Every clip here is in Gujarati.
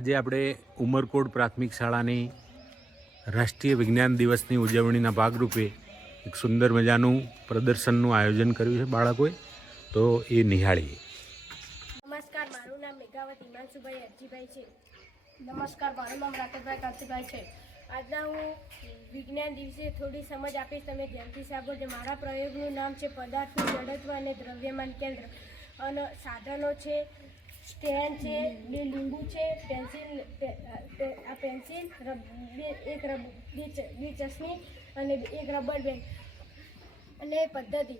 આજે આપણે ઉમરકોટ પ્રાથમિક શાળાની રાષ્ટ્રીય વિજ્ઞાન દિવસની ઉજવણીના ભાગરૂપે એક સુંદર મજાનું પ્રદર્શનનું આયોજન કર્યું છે બાળકોએ, તો એ નિહાળીએ. નમસ્કાર, મારું નામ મેઘાવત હિમાંશુભાઈ અરજીભાઈ છે. નમસ્કાર, મારું નામ રાકેશભાઈ કાંતિભાઈ છે. આજના હું વિજ્ઞાન દિવસે થોડી સમજ આપીશ, તમે ધ્યાનથી સાંભળજો. મારા પ્રયોગનું નામ છે પદાર્થનું જડત્વ અને દ્રવ્યમાન કેન્દ્ર. અને સાધનો છે, સ્ટેન્ડ છે, 2 લીંબુ છે, પેન્સિલ, આ પેન્સિલ, બે ચશ્મી અને 1 રબર બેન્ડ. અને પદ્ધતિ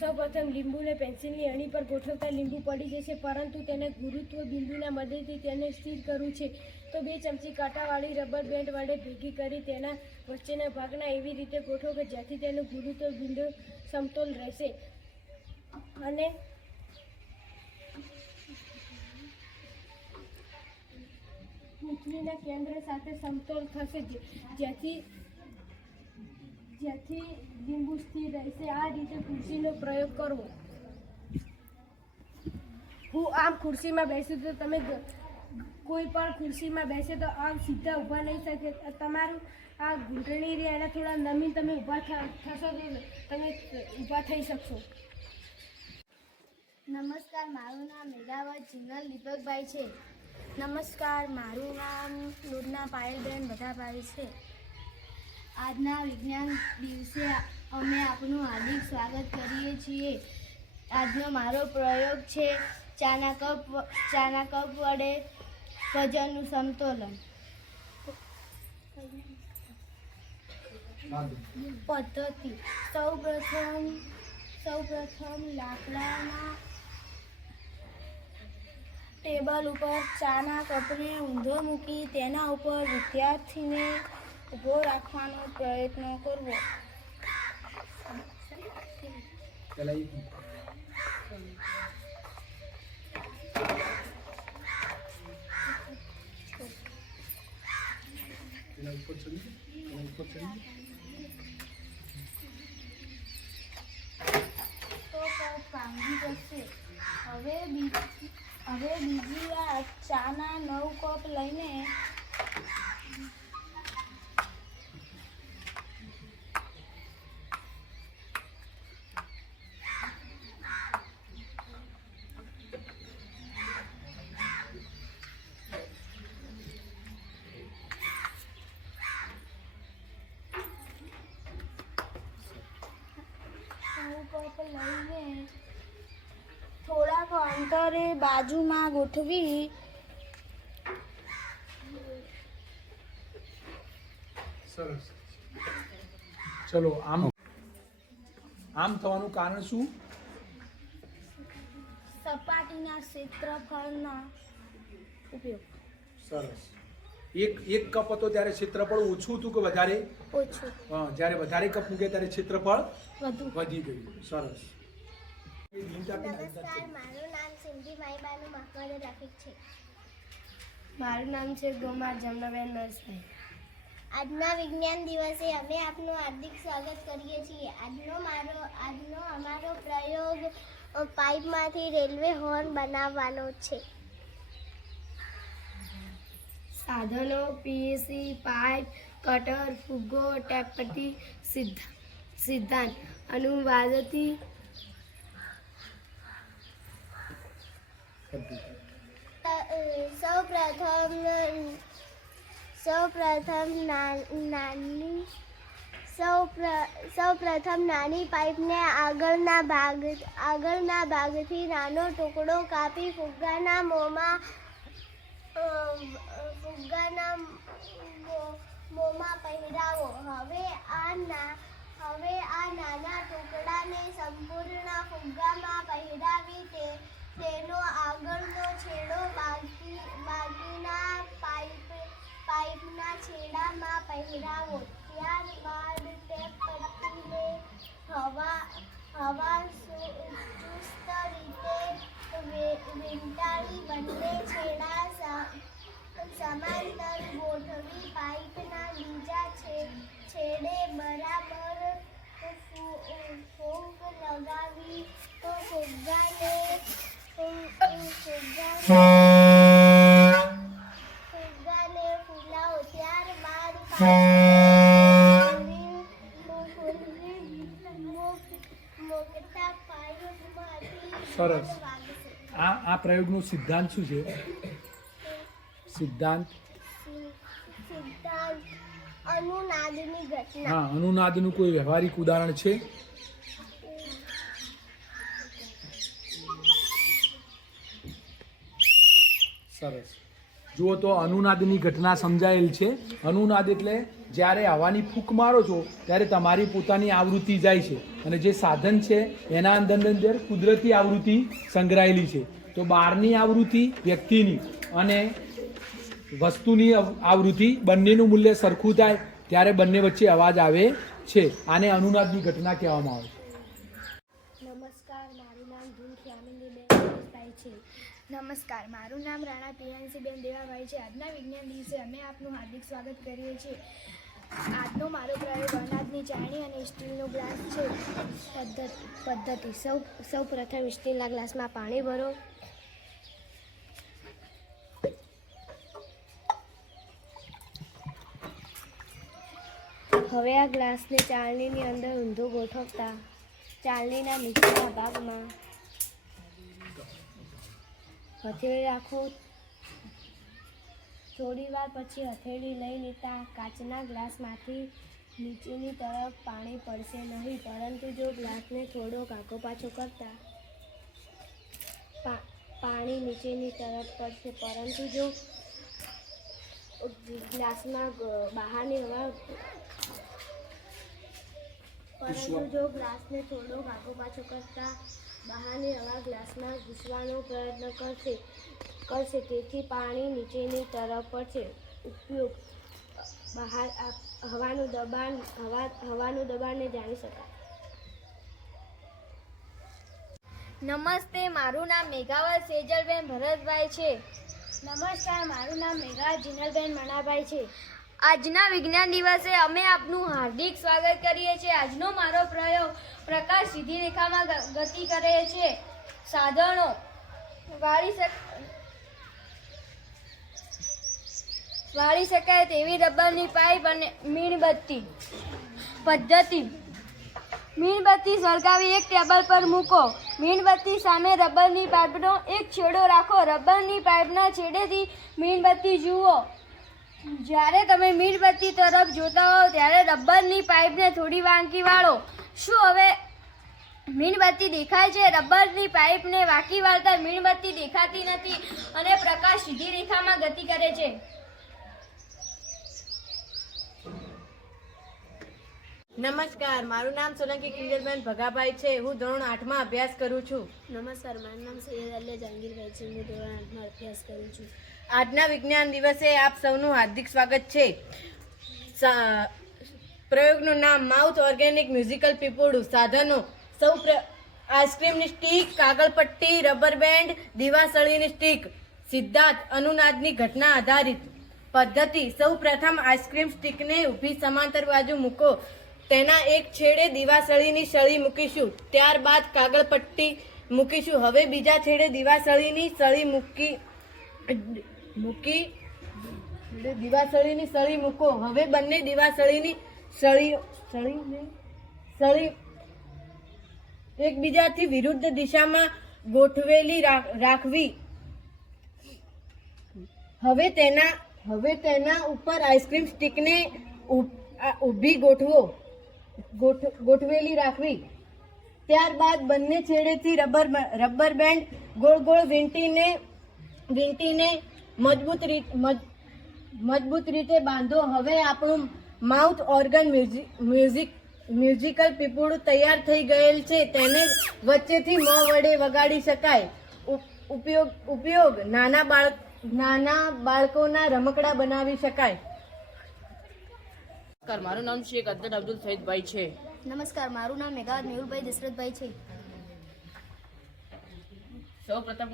સૌપ્રથમ લીંબુને પેન્સિલની અણી પર ગોઠવતા લીંબુ પડી જશે, પરંતુ તેને ગુરુત્વ બિંદુના મદદથી તેને સ્થિર કરવું છે. તો 2 ચમચી કાંટાવાળી રબર બેન્ડ વડે ભેગી કરી તેના વચ્ચેના ભાગના એવી રીતે ગોઠવો કે જેથી તેનું ગુરુત્વ બિંદુ સમતોલ રહેશે અને પૃથ્વીના કેન્દ્ર સાથે સમતોલ થશે, જેથી લીંબુ સ્થિર રહેશે. આ રીતે ખુરશીનો પ્રયોગ કરવો. હું આમ ખુરશીમાં બેસું તો તમે કોઈ પણ ખુરશીમાં બેસે તો આમ સીધા ઊભા નહીં શકે. તમારું આ ઘૂંટણી રહે એના થોડા નમીન તમે ઊભા થશો તો તમે ઊભા થઈ શકશો. નમસ્કાર, મારું નામ મેઘાવત જિનલ દીપકભાઈ છે. નમસ્કાર, મારું નામ લુડના પાયલબેન બધાભાઈ છે. આજના વિજ્ઞાન દિવસે અમે આપનું હાર્દિક સ્વાગત કરીએ છીએ. આજનો મારો પ્રયોગ છે ચાના કપ વડે વજનનું સમતોલન. પદ્ધતિ: સૌપ્રથમ લાકડાના ટેબલ ઉપર ચાના કપને ઊંધો મૂકી તેના ઉપર વિદ્યાર્થીને ઊભો રાખવાનો પ્રયત્ન કરવો. તો કપ ભાંગી જશે. હવે બીજી વાર ચાના 9 કપ લઈને થોડાક અંતરે બાજુમાં ગોઠવી સરસ. ચલો, આમ થવાનું કારણ શું? સપાટીના ક્ષેત્રફળના ઉપયોગ. સરસ. એક કપ હતો ત્યારે ક્ષેત્રફળ ઓછું હતું કે વધારે? ઓછું. જ્યારે વધારે કપ મૂકે ત્યારે ક્ષેત્રફળ વધી ગયું. સરસ. નમસ્કાર, મારું નામ સિંધી માઈબાનું મકવારે રફીક છે. મારું નામ છે ગોમાર જમનાબેન નરસભાઈ. આજના વિજ્ઞાન દિવસે અમે આપનું હાર્દિક સ્વાગત કરીએ છીએ. આજનો અમારો પ્રયોગ પાઇપમાંથી રેલવે હોર્ન બનાવવાનો છે. સાધનો: પીએસસી, પાઇપ, કટર, ફુગ્ગો, ટેપપટ્ટી, સિદ્ધાંત. અનુવાદથી સૌપ્રથમ નાની પાઇપને આગળના ભાગથી નાનો ટુકડો કાપી ફુગ્ગાના મોંમાં પહેરાવો. હવે આ નાના ટુકડાને સંપૂર્ણ ફુગ્ગામાં પહેરાવી તેનો આગળનો છેડો બાકીના પાઇપના છેડામાં પહેરાવો. ત્યારબાદ ટેપપટ્ટીને હવા ચુસ્ત રીતે વીંટાળી બંને છેડા સમાંતર ગોઠવી પાઇપના બીજા છેડે બરાબર ફૂંક લગાવી તો ફુગ્ગાને ફુગ્ગાને ફૂલાવો ત્યારબાદ મોકટા પાઇપમાંથી સરસ. વાગશે. આ પ્રયોગનો સિદ્ધાંત શું છે? સિદ્ધાંત સિદ્ધાંત અનુનાદની ઘટના. હા, અનુનાદનું કોઈ વ્યવહારિક ઉદાહરણ છે? સરસ. જુઓ તો અનુનાદની ઘટના સમજાયેલ છે. અનુનાદ એટલે જ્યારે હવાની ફૂંક મારો છો ત્યારે તમારી પોતાની આવૃત્તિ જાય છે અને જે સાધન છે એના અંદર કુદરતી આવૃત્તિ સંગ્રહાયેલી છે. તો બહારની આવૃત્તિ વ્યક્તિની અને વસ્તુની આવૃત્તિ બંનેનું મૂલ્ય સરખું થાય ત્યારે બંને વચ્ચે અવાજ આવે છે. આને અનુનાદની ઘટના કહેવામાં આવે છે. નમસ્કાર, મારું નામ ધૂમ શ્યામિનીબેન દેસાઈ છે. નમસ્કાર, મારું નામ રાણા પિયાંશીબેન દેવાભાઈ છે. આજના વિજ્ઞાન દિવસે અમે આપનું હાર્દિક સ્વાગત કરીએ છીએ. આજનો મારો પ્રયોગ અનાજની ચાળણી અને સ્ટીલનો ગ્લાસ છે. પદ્ધતિ સૌ પ્રથમ સ્ટીલના ગ્લાસમાં પાણી ભરો. હવે આ ગ્લાસને ચાળણીની અંદર ઊંધો ગોઠવતા ચાળણીના નીચેના ભાગમાં હથેળી રાખો. થોડી વાર પછી હથેળી લઈ લેતા કાચના ગ્લાસમાંથી નીચેની તરફ પાણી પડશે નહીં, પરંતુ જો ગ્લાસને થોડો કાકો પાછો કરતા પાણી નીચેની તરફ પડશે. પરંતુ જો ગ્લાસમાં બહારની હવા ગ્લાસને થોડો કાકો પાછો કરતા બહારની હવા ગ્લાસમાં ઘૂસવાનો પ્રયત્ન કરશે, તેથી પાણી નીચેની તરફ પડશે. ઉપયોગ હવાનું દબાણને જાણી શકાય. નમસ્તે, મારું નામ મેઘાવત સેજલબેન ભરતભાઈ છે. નમસ્કાર, મારું નામ મેઘા જીનલબેન મણાભાઈ છે. આજના વિજ્ઞાન દિવસે અમે આપનું હાર્દિક સ્વાગત કરીએ છીએ. આજનો મારો પ્રયોગ પ્રકાશ સીધી રેખામાં ગતિ કરે છે. સાધનો વાળી શકાય તેવી રબરની પાઇપ અને મીણબત્તી. પદ્ધતિ: મીણબત્તી સળગાવી એક ટેબલ પર મૂકો. મીણબત્તી સામે રબરની પાઇપનો એક છેડો રાખો. રબરની પાઇપના છેડેથી મીણબત્તી જુઓ. જ્યારે તમે મીણબત્તી તરફ જોતા હો ત્યારે રબરની પાઇપને થોડી વાંકી વાળો. શું હવે મીણબત્તી દેખાય છે? રબરની પાઇપને વાંકી વાળતા મીણબત્તી દેખાતી નથી અને પ્રકાશ સીધી રેખામાં ગતિ કરે છે. નમસ્કાર, મારું નામ સોલંકી કિંજલબેન ભગાભાઈ છે. હું ધોરણ 8માં અભ્યાસ કરું છું. નમસ્કાર, મારું નામ સૈયદ અલ્યા જહાંગીરભાઈ છે. હું ધોરણ 8માં અભ્યાસ કરું છું. આજના વિજ્ઞાન દિવસે આપ સૌનું હાર્દિક સ્વાગત છે. પ્રયોગનું નામ માઉથ ઓર્ગેનિક મ્યુઝિકલ પીપોડું. સાધનો: આઈસ્ક્રીમની સ્ટીક, કાગળ પટ્ટી, રબર બેન્ડ, દીવાસળીની સ્ટીક. સિદ્ધાંત: અનુનાદની ઘટના આધારિત. પદ્ધતિ: સૌ પ્રથમ આઈસ્ક્રીમ સ્ટીકને ઊભી સમાંતર બાજુ મૂકો. તેના એક છેડે દીવાસળીની સળી મૂકીશું. ત્યારબાદ કાગળ પટ્ટી મૂકીશું. હવે બીજા છેડે દીવાસળીની સળી દીવાસળીની સળી મૂકો. હવે બંને દીવાસળીની સળી એકબીજાથી વિરુદ્ધ દિશામાં ગોઠવેલી રાખવી. હવે તેના ઉપર આઈસ્ક્રીમ સ્ટીકને ઊભી ગોઠવેલી રાખવી. ત્યારબાદ બંને છેડેથી રબર બેન્ડ ગોળ ગોળ વીંટીને મજબૂત રીતે બાંધો. હવે આપણું માઉથ ઓર્ગન મ્યુઝિકલ પીપળું તૈયાર થઈ ગયેલ છે. તેને વચ્ચેથી મોં વડે વગાડી શકાય. ઉપયોગ: નાના બાળકોના રમકડા બનાવી શકાય. મારું નામ શેખ અબ્દુલ સઈદભાઈ છે. નમસ્કાર, મારું નામ મેઘાવત મેહુલભાઈ દશરથભાઈ છે. સૌ પ્રથમ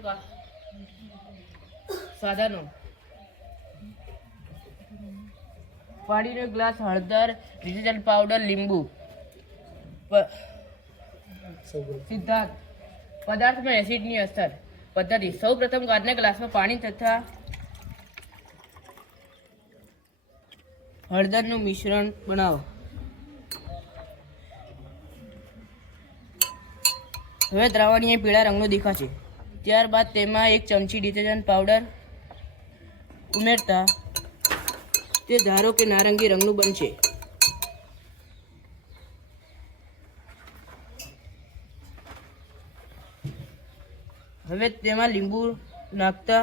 સાધનો: પાણીનો ગ્લાસ, હળદર, ડિટર્જન્ટ પાવડર, લીંબુ. સિદ્ધાંત: પદાર્થમાં એસિડની અસર. પદ્ધતિ સૌ પ્રથમ કાચના ગ્લાસમાં પાણી તથા હળદરનું મિશ્રણ બનાવો. હવે દ્રાવણ અહીં પીળા રંગનું દેખાશે. ત્યારબાદ તેમાં 1 ચમચી ડિટર્જન્ટ પાવડર ઉમેરતા તે ધારો કે નારંગી રંગનું બનશે. હવે તેમાં લીંબુ નાખતા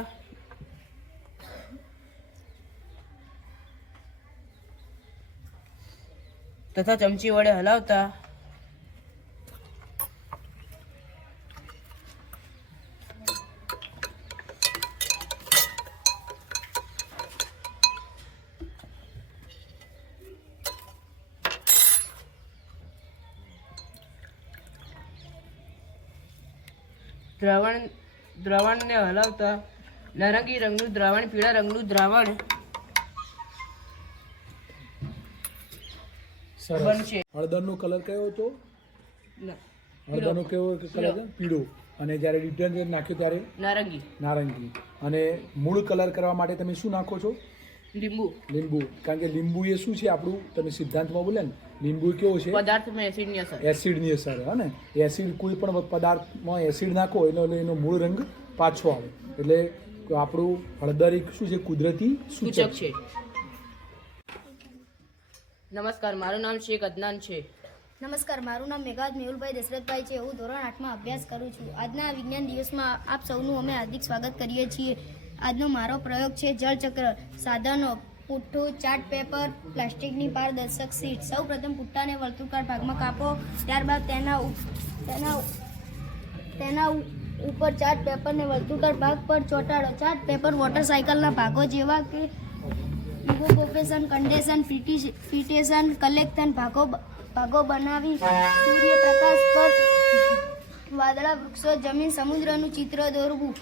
તથા ચમચી વડે હલાવતા દ્રાવણને હલાવતા નારંગી રંગનું દ્રાવણ પીળા રંગનું દ્રાવણ સરસ. બનશે. હળદરનો કલર કયો હતો? ના, હળદરનો કેવો કલર છે? પીળો. અને જ્યારે ડિટર્જન્ટ નાખ્યું ત્યારે નારંગી, નારંગી. અને મૂળ કલર કરવા માટે તમે શું નાખો છો? લીંબુ. લીંબુ. કારણ કે લીંબુ એ શું છે આપણું, તમે સિદ્ધાંતમાં બોલે ને, લીંબુ કેવો છે? પદાર્થમાં એસિડની અસર. એસિડની અસર. હા ને, એસિડ કોઈ પણ પદાર્થમાં એસિડ નાખો એટલે એનો મૂળ રંગ પાછો આવે. એટલે આપણું હળદર એક શું છે, કુદરતી સૂચક સૂચક છે. છે. નમસ્કાર, મારું નામ શેખ અદનાન છે. નમસ્કાર, મારું નામ મેઘાવત મેહુલભાઈ દશરથભાઈ છે. હું ધોરણ 8માં અભ્યાસ કરું છું. આજના વિજ્ઞાન દિવસમાં આપ સૌનું અમે હાર્દિક સ્વાગત કરીએ છીએ. આજનો મારો પ્રયોગ છે જળચક્ર. સાધનો: પુઠ્ઠું, ચાર્ટ પેપર, પ્લાસ્ટિકની પારદર્શક સીટ. સૌ પ્રથમ પુઠ્ઠાને વર્તુળાકાર ભાગમાં કાપો. ત્યારબાદ તેના ઉપર ચાર્ટ પેપરને વર્તુળાકાર ભાગ પર ચોંટાડો. ચાર્ટ પેપર મોટરસાયકલના ભાગો જેવા કે ઇવોપોરેશન, કન્ડેન્સેશન, ફિટેશન, કલેક્શન ભાગો બનાવી સૂર્યપ્રકાશ પર વાદળા, વૃક્ષો, જમીન, સમુદ્રનું ચિત્ર દોરવું.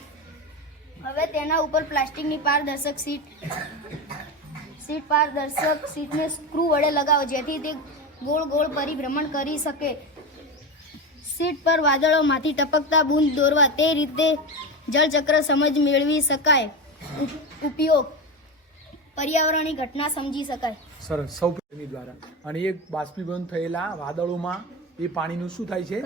હવે તેના ઉપર પ્લાસ્ટિકની પારદર્શક સીટને સ્ક્રૂ વડે લગાવો જેથી તે ગોળ ગોળ પરિભ્રમણ કરી શકે. સીટ પર વાદળોમાંથી ટપકતા બૂંદ દોરવા. તે રીતે જળચક્ર સમજ મેળવી શકાય. ઉપયોગ: પર્યાવરણની ઘટના સમજી શકાય. સરસ. સૌ દ્વારા. અને એ બાષ્પીભવન થયેલા વાદળોમાં એ પાણીનું શું થાય છે?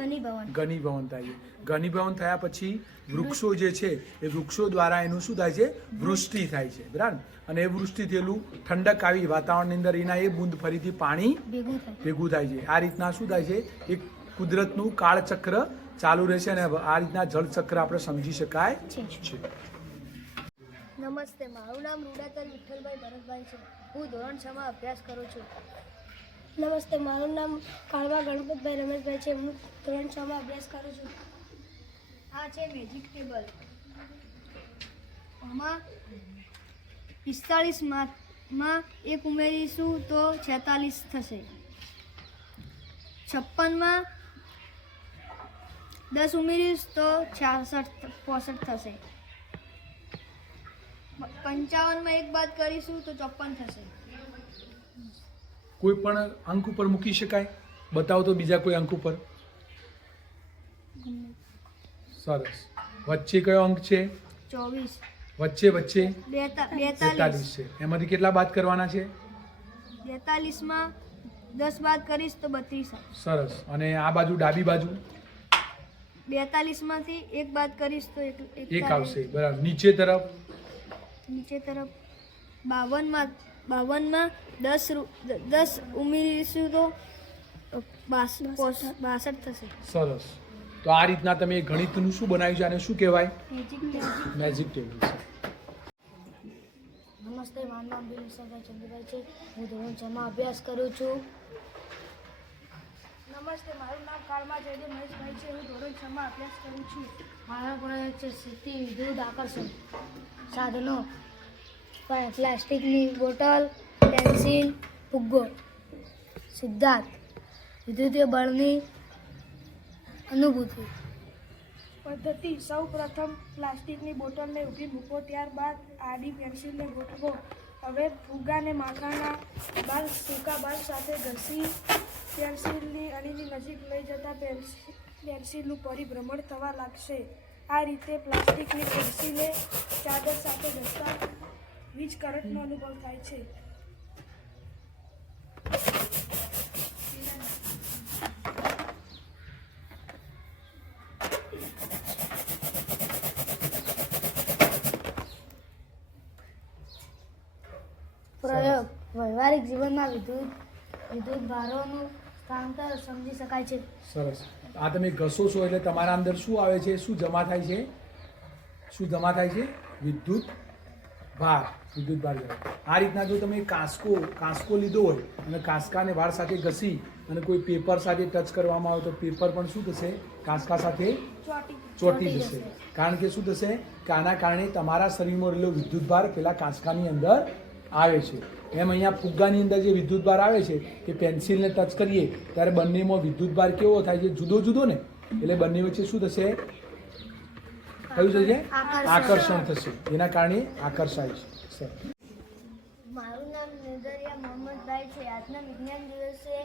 ઘનીભવન થાય છે. ઘનીભવન થયા પછી વૃક્ષો જે છે એ વૃક્ષો દ્વારા એનું શું થાય છે? વૃષ્ટિ થાય છે. બરાબર. અને એ વૃષ્ટિ થયેલું ઠંડક આવી વાતાવરણની અંદર, એના એ બૂંદ ફરીથી પાણી ભેગું થાય છે. આ રીતના શું થાય છે? એક કુદરતનું કાળચક્ર ચાલુ રહેશે. અને આ રીતના જળચક્ર આપણે સમજી શકાય છે. નમસ્તે, મારું નામ રૂડાતર વિઠ્ઠલભાઈ ભરતભાઈ છે. હું ધોરણ 6માં અભ્યાસ કરું છું. નમસ્તે, મારું નામ કાળવા ગણપતભાઈ રમેશભાઈ છે. હું ધોરણ 6માં અભ્યાસ કરું છું. આ છે મેજિક ટેબલ. આમાં 45માં 1 ઉમેરીશું તો 46 થશે. 56માં 10 ઉમેરીશ તો 65 થશે. 55માં 1 બાદ કરીશું તો 54 થશે. કોઈ પણ અંક ઉપર મૂકી શકાય? બતાવો તો બીજા કોઈ અંક ઉપર. સરસ. વચ્ચે કયો અંક છે? 24. વચ્ચે 42 છે. એમાંથી કેટલા બાદ કરવાના છે? 42માં 10 બાદ કરીશ તો 32. સરસ. અને આ બાજુ ડાબી બાજુ 42માંથી 1 બાદ કરીશ તો 1 આવશે. બરાબર. નીચે તરફ 52માં 10 ઉમેરીશું તો 62 થશે. સરસ. તો આ રીતના તમે ગણિતનું શું બનાવ્યું છે? આને શું કહેવાય? મેજિક ટેબલ છે. નમસ્તે, મારું નામ બિલસભાઈ ચંદ્રભાઈ છે. હું ધોરણ 6માં અભ્યાસ કરું છું. નમસ્તે, મારું નામ કાળમા જયદેવ મહેશભાઈ છે. હું ધોરણ 6માં અભ્યાસ કરું છું. મારા પ્રયોગ છે સ્થિતિ વિદ્યુત આકર્ષણ. સાધનો: પ્લાસ્ટિકની બોટલ, પેન્સિલ, ફુગ્ગો. સિદ્ધાંત: વિદ્યુતીય બળની અનુભૂતિ. પદ્ધતિ: સૌ પ્રથમ પ્લાસ્ટિકની બોટલને ઊભી મૂકો. ત્યારબાદ આડી પેન્સિલને ગોઠવો. હવે ફુગ્ગાને માખાના બાલ સૂકા બાલ સાથે ઘસી પેન્સિલની અણીની નજીક લઈ જતાં પેન્સિલનું પરિભ્રમણ થવા લાગશે. આ રીતે પ્લાસ્ટિકની ખુરશીને ચાદર સાથે ઘસતા વીજ કરંટનો અનુભવ થાય છે. પ્રયોગ વ્યવહારિક જીવનમાં વિદ્યુત ભારોનું સ્થાનાંતર સમજી શકાય છે. સરસ. આ તમે ઘસો છો એટલે તમારા અંદર શું આવે છે, શું જમા થાય છે? શું જમા થાય છે? વિદ્યુત ભાર જાય. આ રીતના જો તમે કાંસકો લીધો હોય અને કાંસકાને વાળ સાથે ઘસી અને કોઈ પેપર સાથે ટચ કરવામાં આવે તો પેપર પણ શું થશે? કાંસકા સાથે ચોંટી જશે. કારણ કે શું થશે કે આના કારણે તમારા શરીરમાં રહેલો વિદ્યુત ભાર પેલા કાંસકાની અંદર આવે છે. એમ અહીંયા ફુગ્ગાની અંદર જે વિદ્યુત ભાર આવે છે કે પેન્સિલને ટચ કરીએ ત્યારે બંનેમાં વિદ્યુત ભાર કેવો થાય છે? જુદો જુદો ને. એટલે બંને વચ્ચે શું થશે? કયું થશે? આકર્ષણ થશે. એના કારણે આકર્ષાય છે. સર, મારું નામ નઝરિયા મોહમ્મદભાઈ છે. આજના વિજ્ઞાન દિવસે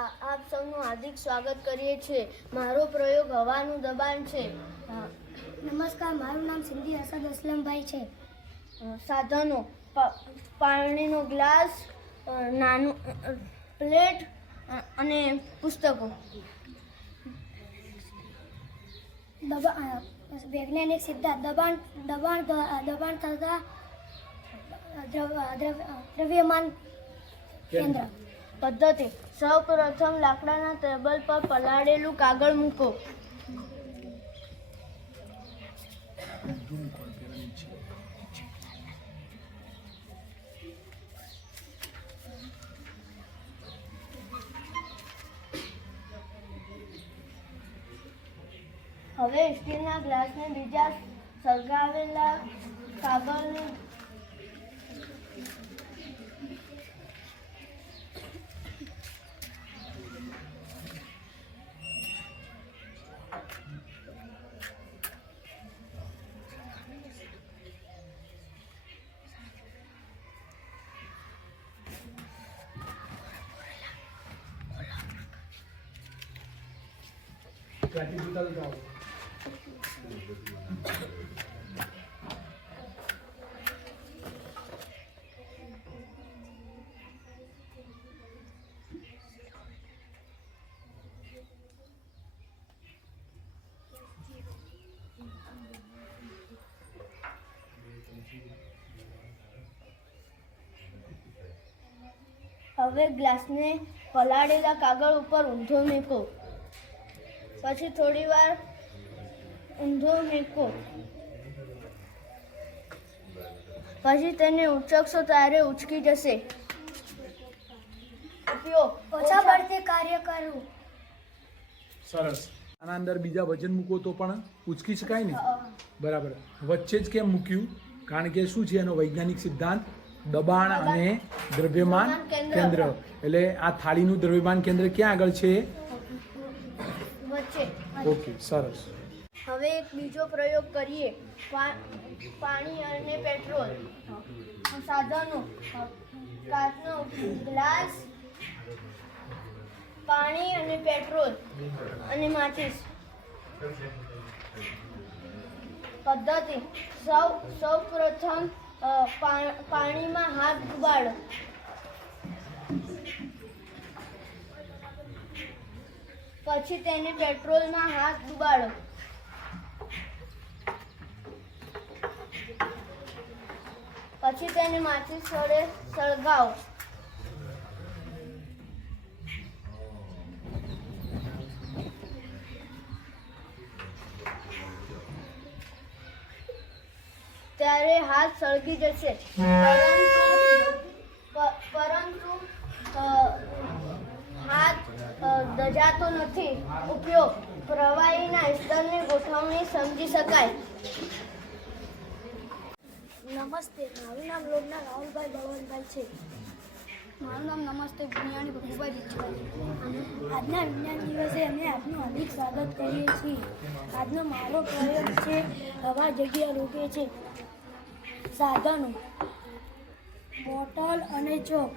આપ સૌનું હાર્દિક સ્વાગત કરીએ છીએ. મારો પ્રયોગ હવાનું દબાણ છે. નમસ્કાર, મારું નામ સિંધી અસદ અસલમભાઈ છે. સાધનો પાણીનો ગ્લાસ, નાનું પ્લેટ અને પુસ્તકો. વૈજ્ઞાનિક સિદ્ધાંત દબાણ થતા દ્રવ્યમાન કેન્દ્ર. પદ્ધતિ સૌ પ્રથમ લાકડાના ટેબલ પર પલાળેલું કાગળ મૂકો. હવે સ્ટીલના ગ્લાસને બીજા સળગાવેલા કાગળ ત્યાંથી જુદા જુદા આવો. હવે ગ્લાસને પલાળેલા કાગળ ઉપર ઊંધો મૂકો. પછી થોડી વાર ઊંધો મૂકો. પછી તેને ઉચકશો ત્યારે ઉચકી જશે. ઉપયોગ ઓછા બળથી કાર્ય કરવું. સરસ. આના અંદર બીજા વજન મૂકો તો પણ ઉચકી શકાય ને? બરાબર. વચ્ચે જ કેમ મૂક્યું? કારણ કે શું છે એનો વૈજ્ઞાનિક સિદ્ધાંત? દબાણ અને દ્રવ્યમાન કેન્દ્ર. એટલે આ થાળીનું દ્રવ્યમાન કેન્દ્ર ક્યાં આગળ છે? વચ્ચે. ઓકે, સરસ. હવે એક બીજો પ્રયોગ કરીએ. પાણી અને પેટ્રોલ. સાધનો કાચનો ગ્લાસ, પાણી અને પેટ્રોલ અને માચિસ. પદ્ધતિ સૌ પ્રથમ પાણીમાં હાથ ડુબાડો. પછી તેને પેટ્રોલમાં હાથ ડુબાડો. પછી તેને માચિસ વડે સળગાવો. ત્યારે હાથ સળગી જશે. પરંતુ હાથ દજાતો નથી. ઉપયોગ પ્રવાહીના સ્તરની ગોઠવણી સમજી શકાય. નમસ્તે, મારું નામ લોડના રાહુલભાઈ બળવંતભાઈ છે. મારું નામ નમસ્તે વિજ્ઞાની ભગુભાઈ જીતભાઈ. આજના વિજ્ઞાન દિવસે અમે આપનું હાર્દિક સ્વાગત કરીએ છીએ. આજનો મારો પ્રયોગ છે હવા જગ્યા રોકે છે. સાધનો બોટલ અને ચોક.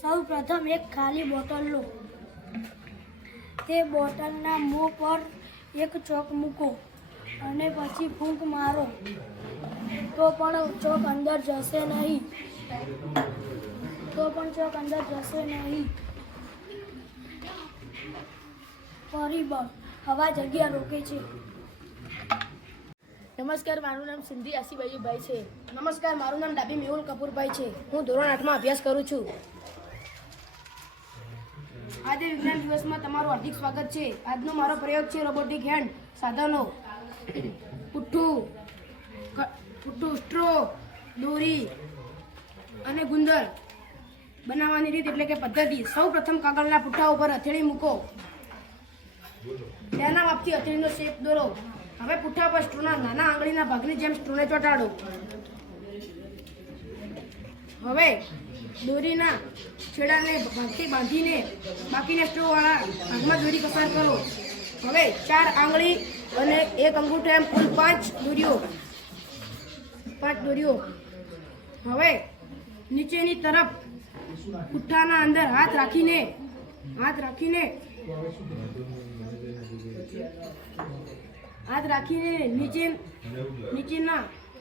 સૌ પ્રથમ એક ખાલી બોટલ લો. તે બોટલના મોં પર એક ચોક મૂકો. અને પછી ફૂંક મારો તો પણ ચોક અંદર જશે નહીં. પરિબળ હવા જગ્યા રોકે છે. નમસ્કાર, મારું નામ સિંધી આસીબાઈભાઈ છે. નમસ્કાર, મારું નામ ડાબી મેહુલ કપૂરભાઈ છે. હું ધોરણ 8માં અભ્યાસ કરું છું. આજે વિજ્ઞાન દિવસમાં તમારું હાર્દિક સ્વાગત છે. આજનો મારો પ્રયોગ છે રોબોટિક હેન્ડ સાધનો. પુઠ્ઠું, સ્ટ્રો, દોરી અને ગુંદર બનાવવાની રીત એટલે કે પદ્ધતિ. સૌ પ્રથમ કાગળના પુઠ્ઠા ઉપર હથેળી મૂકો. તેના માપથી હથેળીનો શેપ દોરો. હવે પુઠ્ઠા પર સ્ટ્રોના નાના આંગળીના ભાગની જેમ સ્ટ્રોને ચોંટાડો. હવે દોરીના છેડાને ભાગથી બાંધીને બાકીના સ્ટ્રોવાળા ભાગમાં દોરી પસાર કરો. હવે 4 આંગળી અને 1 અંગૂઠો એમ કુલ 5 દોરીઓ. હવે નીચેની તરફ પુઠ્ઠાના અંદર હાથ રાખીને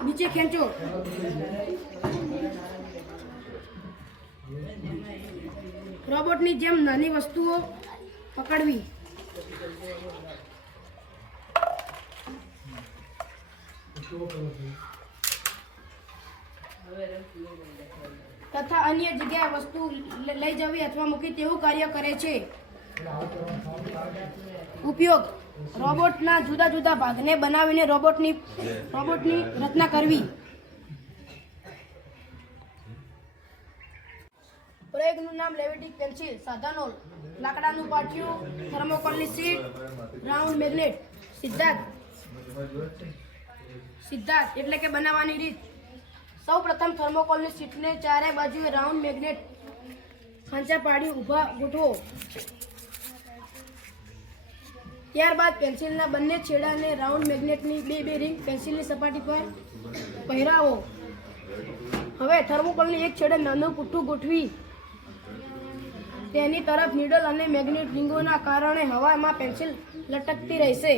નીચે ખેંચો. રોબોટની જેમ નાની વસ્તુઓ પકડવી. તથા અન્ય જગ્યાએ વસ્તુ લઈ જવી અથવા મૂકી તેવું કાર્ય કરે છે. ઉપયોગ: રોબોટના જુદા જુદા ભાગને બનાવીને રોબોટની રચના કરવી. પ્રયોગનું નામ લેવિટિક પેન્સિલ. સાધનો: લાકડાનું પાટિયું, થર્મોકોલની શીટ, રાઉન્ડ મેગ્નેટ. સિદ્ધાંત એટલે કે બનાવવાની રીત: સૌ પ્રથમ થર્મોકોલની શીટને ચારે બાજુએ રાઉન્ડ મેગ્નેટ ખાંચા પાડી ઊભા ગોઠવો. ત્યારબાદ પેન્સિલના બંને છેડાને રાઉન્ડ મેગ્નેટની બે રિંગ પેન્સિલની સપાટી પર પહેરાવો. હવે થર્મોકોલની એક છેડે નાનું પુઠ્ઠું ગોઠવી તેની તરફ નીડલ અને મેગ્નેટ રિંગોના કારણે હવામાં પેન્સિલ લટકતી રહેશે.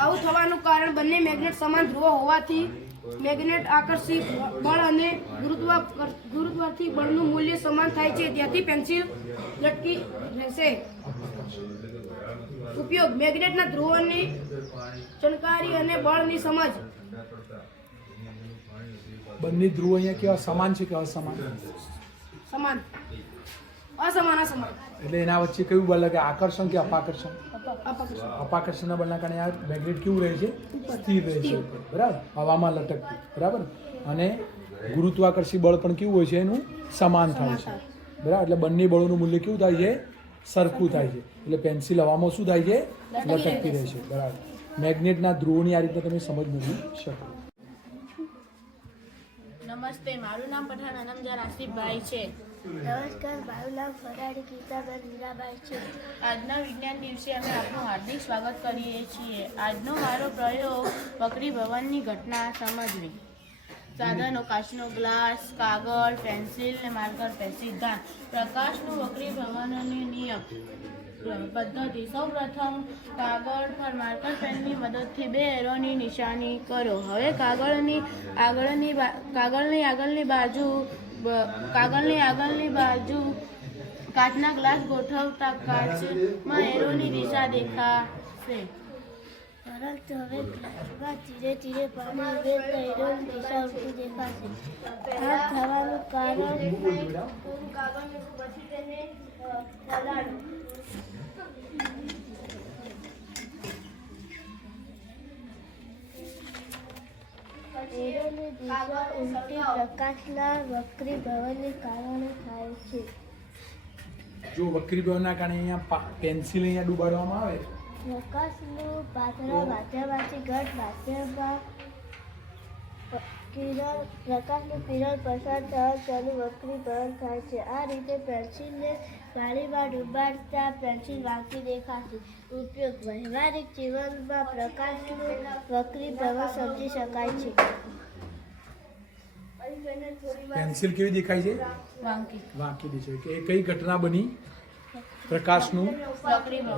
આવું થવાનું કારણ બંને મેગ્નેટ સમાન ધ્રુવો હોવાથી મેગ્નેટ આકર્ષી બળ અને ગુરુત્વાકર્ષણ બળનું મૂલ્ય સમાન થાય છે. ત્યાંથી પેન્સિલ લટકી રહેશે. ઉપયોગ: મેગ્નેટના ધ્રુવોની ચણકારી અને બળની સમજ. બંને ધ્રુવો અહીંયા કેવા સમાન છે કે અસમાન? અસમાન. એટલે એના વચ્ચે કયું બળ લાગે? આકર્ષણ કે અપાકર્ષણ? અપાકર્ષણના બળના કારણે આ મેગ્નેટ કેવું રહે છે? સ્થિર રહે છે, બરાબર, હવામાં લટકતું, બરાબર. અને ગુરુત્વાકર્ષી બળ પણ કેવું હોય છે? એનું સમાન થાય છે, બરાબર. એટલે બંને બળોનું મૂલ્ય કેવું થાય છે? સરખું થાય છે. એટલે પેન્સિલ હવામાં શું થાય છે? લટકતી રહે છે, બરાબર. મેગ્નેટના ધ્રુવોની આ રીતે તમે સમજ મેળવી શકો. નમસ્તે, મારું નામ પઠાણ અનમજાર આસિફભાઈ છે. નમસ્કાર, મારું નામ ફરાડી ગીતાબેન મીરાબાઈ છે. આજના વિજ્ઞાન દિવસે અમે આપનું હાર્દિક સ્વાગત કરીએ છીએ. આજનો મારો પ્રયોગ વક્રી ભવનની ઘટના સમજવી. સાધનો: કાચનો ગ્લાસ, કાગળ, પેન્સિલ ને માર્કર પેન. સિદ્ધાંત: પ્રકાશનું વક્રી ભવનની નિયમ. પદ્ધતિ: સૌ પ્રથમ કાગળ પર માર્કર પેનની મદદથી 2 એરોની નિશાની કરો. હવે કાગળની આગળની બાજુ કાચના ગ્લાસ ગોઠવતા કાચમાં એરોની દિશા દેખાશે. પરંતુ હવે ગ્લાસમાં ધીરે ધીરે પાણી ઉડે તો એરોની દિશા ઉલટી દેખાશે. આ થવાનું કારણ એરોની દિશા ઉલટી પ્રકાશના વક્રી ભવનને કારણે થાય છે. જો વક્રી ભવનના કારણે અહીંયા પેન્સિલ અહીંયા ડૂબાડવામાં આવે, પ્રકાશનું પાતળા માધ્યમમાંથી ઘટ માધ્યમમાં પ્રકાશનું કિરણ પસાર થવા ચાલુ વક્રીભવન થાય છે. આ રીતે પેન્સિલને પાણીમાં ડૂબાડતા પેન્સિલ વાંકી દેખાશે. ઉપયોગ વ્યવહારિક જીવનમાં પ્રકાશનું વક્રીભવન સમજી શકાય છે. પેન્સિલ કેવી દેખાય છે? વાંકી દેખાય કે એ કઈ ઘટના બની? પ્રકાશનું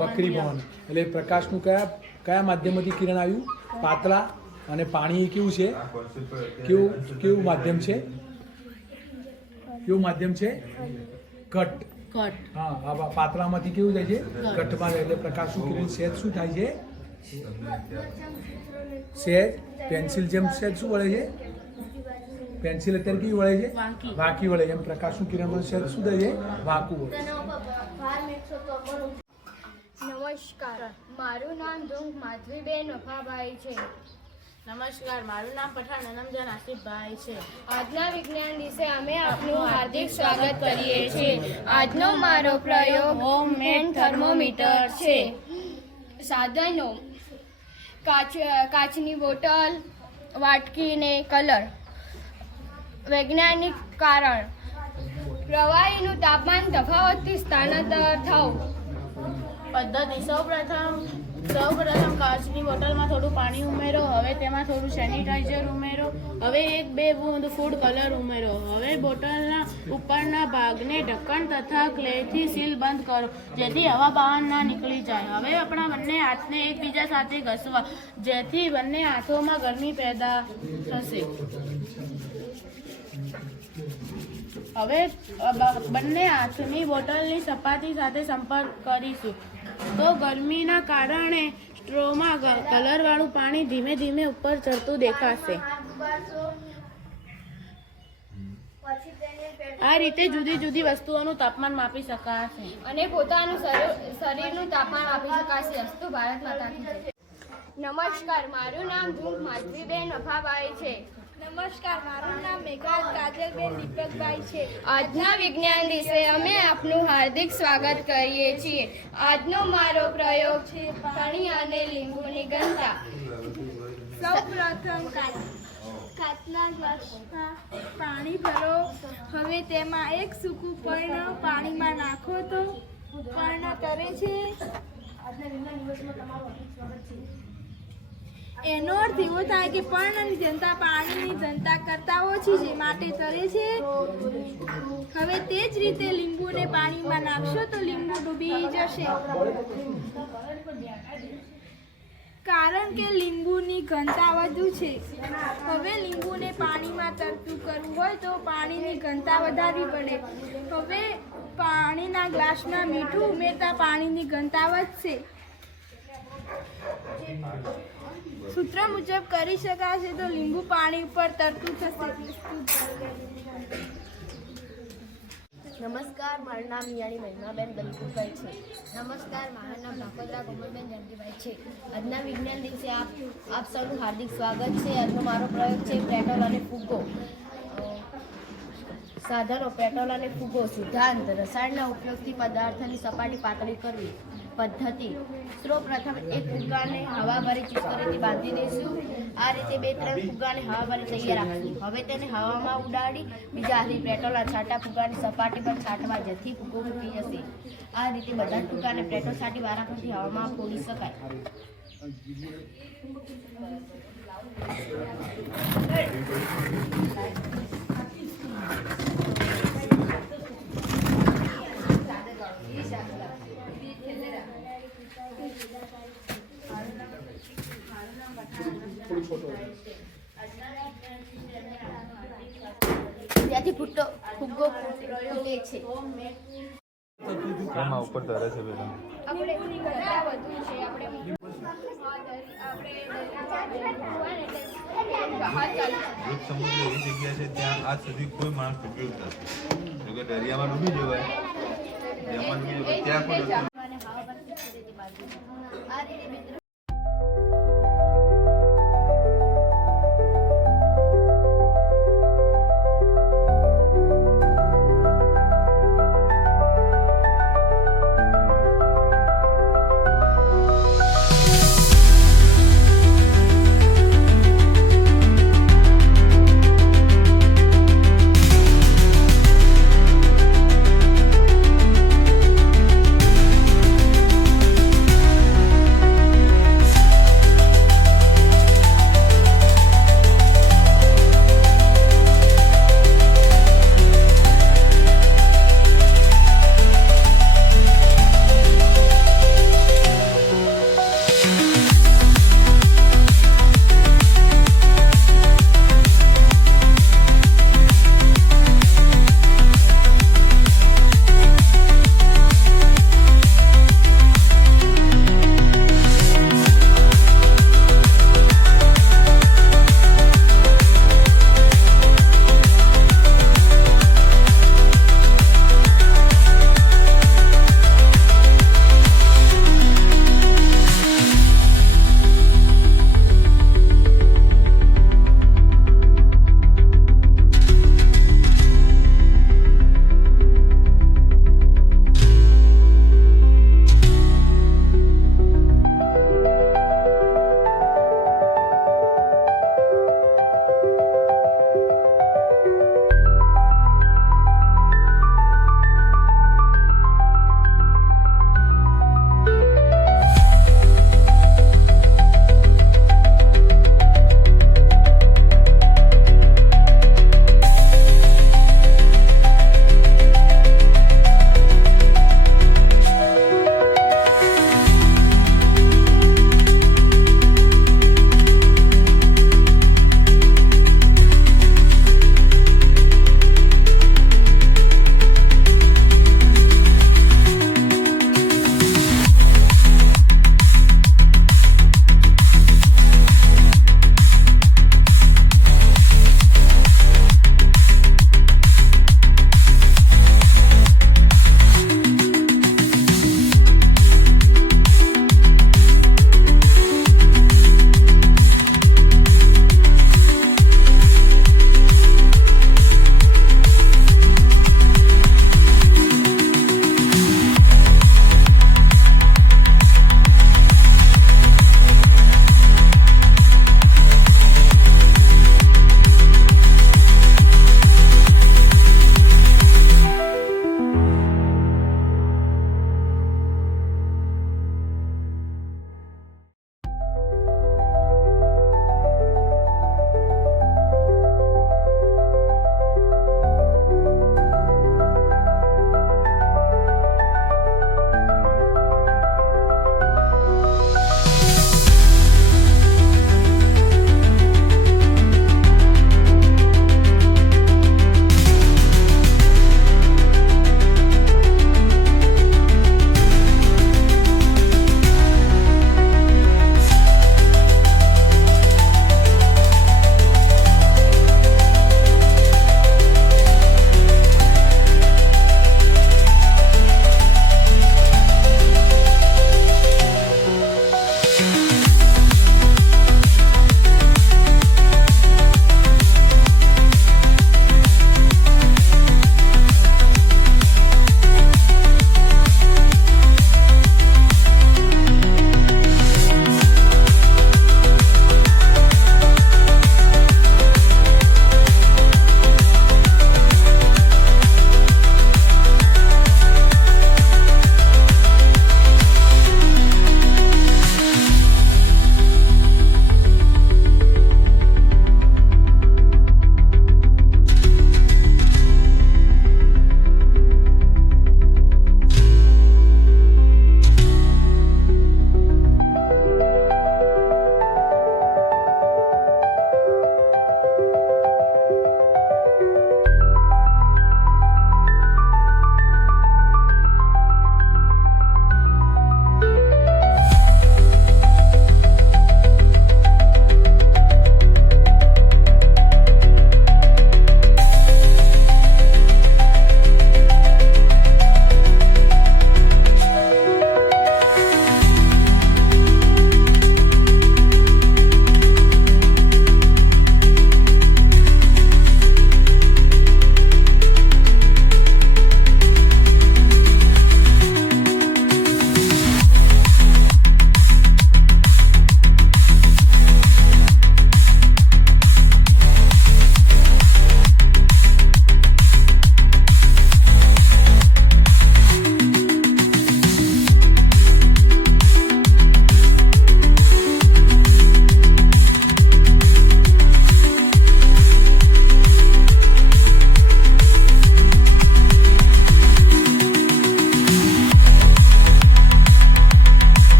વક્રીભવન. એટલે પ્રકાશનું કયા માધ્યમથી કિરણ આવ્યું? પાતળા. અને પાણી એ કેવું છે? કેવું માધ્યમ છે? કેવું માધ્યમ છે? ઘટ. હા, પાતળામાંથી કેવું જાય છે? ઘટમાં જાય. એટલે પ્રકાશનું કિરણ સહેજ શું થાય છે? સહેજ પેન્સિલ જેમ સહેજ શું વળે છે? પેન્સિલ અત્યારે કેવી વળે છે? વાંકી વળે છે. એમ પ્રકાશનું કિરણ પણ સહેજ શું થાય છે? વાંકું વળે. નમસ્કાર, મારું નામ ધૂંગ માધવીબેન વફાભાઈ છે. નમસ્કાર, મારું નામ પઠાણ અનમજાન આસિફભાઈ છે. આજના વિજ્ઞાન દિવસે અમે આપનું હાર્દિક સ્વાગત કરીએ છીએ. આજનો મારો પ્રયોગ હોમમેડ થર્મોમીટર છે. સાધનો કાચની બોટલ, વાટકી ને કલર. વૈજ્ઞાનિક કારણ પ્રવાહીનું તાપમાન તફાવતથી સ્થાનાંતર થવું. પદ્ધતિ સૌપ્રથમ કાચની બોટલમાં થોડું પાણી ઉમેરો. હવે તેમાં થોડું સેનિટાઈઝર ઉમેરો. હવે 1-2 બૂંદ ફૂડ કલર ઉમેરો. હવે બોટલના ઉપરના ભાગને ઢક્કણ તથા ક્લેથી સીલ બંધ કરો જેથી હવા બહાર ના નીકળી જાય. હવે આપણા બંને હાથને એકબીજા સાથે ઘસવા જેથી બંને હાથોમાં ગરમી પેદા થશે. હવે બંને હાથની બોટલની સપાટી સાથે સંપર્ક કરીશું તો ગરમીના કારણે સ્ટ્રોમાં કલરવાળું પાણી ધીમે ધીમે ઉપર ચડતું દેખાશે. આ રીતે જુદી જુદી વસ્તુઓનું તાપમાન માપી શકાશે અને પોતાનું શરીરનું તાપમાન આપી શકાશે. અસ્તુ ભારત માતા કી જય. નમસ્કાર, મારું નામ ધૂંગ માધવીબેન વફાભાઈ છે. નમસ્કાર, મારું નામ મેઘા કાજલબેન દીપકભાઈ છે. આજના વિજ્ઞાન દિવસે અમે આપનું હાર્દિક સ્વાગત કરીએ છીએ. આજનો મારો પ્રયોગ છે પાણી અને લીંબુની ઘનતા. સૌપ્રથમ કાચના ગ્લાસમાં પાણી ભરો. હવે તેમાં એક સૂકું પર્ણ પાણીમાં નાખો તો પર્ણ તરે છે. એનો અર્થ એવો થાય કે પર્ણની ઘનતા પાણીની ઘનતા કરતાં ઓછી છે માટે તરે છે. હવે તે જ રીતે લીંબુને પાણીમાં નાખશો તો લીંબુ ડૂબી જશે. કારણ કે લીંબુની ઘનતા વધુ છે. હવે લીંબુને પાણીમાં તરતું કરવું હોય તો પાણીની ઘનતા વધારવી પડે. હવે પાણીના ગ્લાસમાં મીઠું ઉમેરતા પાણીની ઘનતા વધશે. સૂત્ર મુજબ કરી શકાશે તો લીંબુ પાણી ઉપર તરતું થશે. નમસ્કાર, મારું નામ યાણી મહિમાબેન દલકુભાઈ છે. નમસ્કાર, મારું નામ ભાકોદરા કોમલબેન જયંતિભાઈ છે. આજના વિજ્ઞાન દિવસે આપ સૌનું હાર્દિક સ્વાગત છે. આજનો મારો પ્રયોગ છે પેટ્રોલ અને ફુગ્ગો. સાધનો પેટ્રોલ અને ફુગ્ગો. સિદ્ધાંત રસાયણના ઉપયોગથી પદાર્થની સપાટી પાતળી કરવી. પદ્ધતિ સૌપ્રથમ એક ફુગ્ગાને હવા ભરી ચીસ્કરીથી બાંધી દઈશું. આ રીતે 2-3 ફુગ્ગાને હવા ભરી તૈયાર રાખશું. હવે તેને હવામાં ઉડાડી બીજા હાથે પેટ્રોલના છાંટા ફુગ્ગાની સપાટી પર છાંટવા જેથી ફુગ્ગો ફૂટી જશે. આ રીતે બધા જ ફુગ્ગાને પેટ્રોલ છાંટી વારાફરતી હવામાં ફોડી શકાય. ત્યાંથી ફુગ્ગો ફૂટે છે. આમાં ઉપર તરે છે બેટા. આપણે ઘણા વધુ છે. આપણે એક સમુદ્ર એવી જગ્યા છે ત્યાં આજ સુધી કોઈ માણસ ડૂબ્યો જ નથી. જો કે દરિયામાં ડૂબી જવાય, દરિયામાં ડૂબી જવાય ત્યાં કોઈ